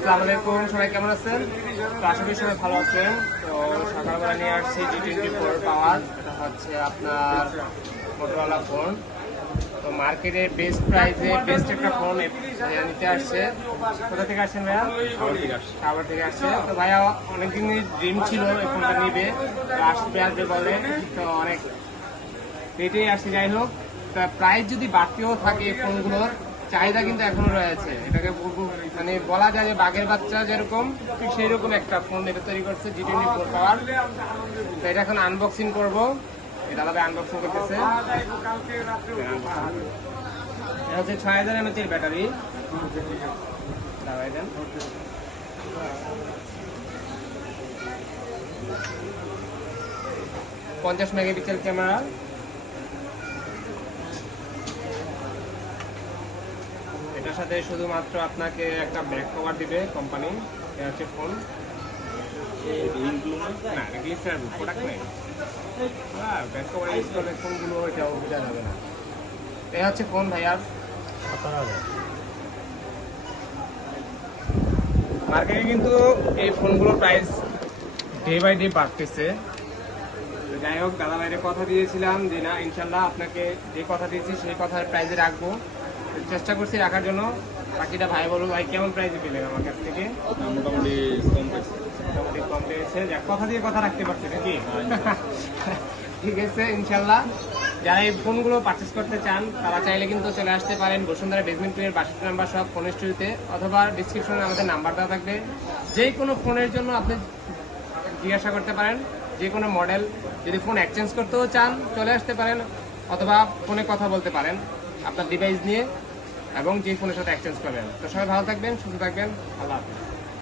আসসালামু আলাইকুম, সবাই কেমন আছেন? তো আশা করি সবাই ভালো আছেন। তো সকালবেলা নিয়ে আসছি G24 পাওয়ার, এটা হচ্ছে আপনার মোটরোলা ফোন। তো মার্কেটে বেস্ট প্রাইসে বেস্ট একটা ফোন ভাইয়া নিতে আসছে। কোথা থেকে আসছেন ভাইয়া? সাভার থেকে আসছে। তো ভাইয়া অনেকদিনের ড্রিম ছিল এই ফোনটা নিবে, তো আসবে বলে, তো অনেক রেটেই আসছে। যাই হোক, তা প্রাইস যদি বাড়তেও থাকে এই ফোনগুলোর, চাহিদা কিন্তু এখনো রয়েছে। এটাকে মানে বলা যায় যে বাঘের বাচ্চা যেরকম, ঠিক সেই রকম একটা ফোন এটা তৈরি করছে G24 পাওয়ার। তো এটা এখন আনবক্সিং করব, এটা আলাদা আনবক্সিং করতেছে। এটা হচ্ছে 6000 mAh এর ব্যাটারি। দাঁড়াই দেন। 50 মেগাপিক্সেল ক্যামেরা। এটার সাথে শুধুমাত্র আপনাকে একটা ব্যাক কভার দিবে কোম্পানি। এটা হচ্ছে ফোন, না প্রোডাক্ট নেই, ব্যাক কভার ইউজ করলে ফোনগুলো এটাও বোঝা যাবে না। এটা হচ্ছে ফোন ভাইয়ার। মার্কেটে কিন্তু এই ফোনগুলোর প্রাইস ডে বাই ডে বাড়তেছে। যাই হোক, দাদা ভাইরে কথা দিয়েছিলাম যে না, ইনশাল্লাহ আপনাকে যে কথা দিয়েছি সেই কথার প্রাইসে রাখবো, চেষ্টা করছি রাখার জন্য। বাকিটা ভাই বলবো, ভাই কেমন প্রাইসে পেলেন আমার কাছ থেকে? মোটামুটি কম পেয়েছে, কথা দিয়ে কথা রাখতে পারছি নাকি? ঠিক আছে, ইনশাল্লাহ। যারা এই ফোনগুলো পারচেস করতে চান তারা চাইলে কিন্তু চলে আসতে পারেন বসুন্ধরা বেসমেন্ট 2 এর 62 নাম্বার সব ফোন স্টুডিওতে, অথবা ডিসক্রিপশনে আমাদের নাম্বার দেওয়া থাকবে। যে কোনো ফোনের জন্য আপনি জিজ্ঞাসা করতে পারেন, যে কোনো মডেল। যদি ফোন এক্সচেঞ্জ করতেও চান চলে আসতে পারেন, অথবা ফোনে কথা বলতে পারেন আপনার ডিভাইস নিয়ে, এবং যে ফোনের সাথে এক্সচেঞ্জ করবেন। তো সবাই ভালো থাকবেন, সুস্থ থাকবেন, আল্লাহ হাফেজ।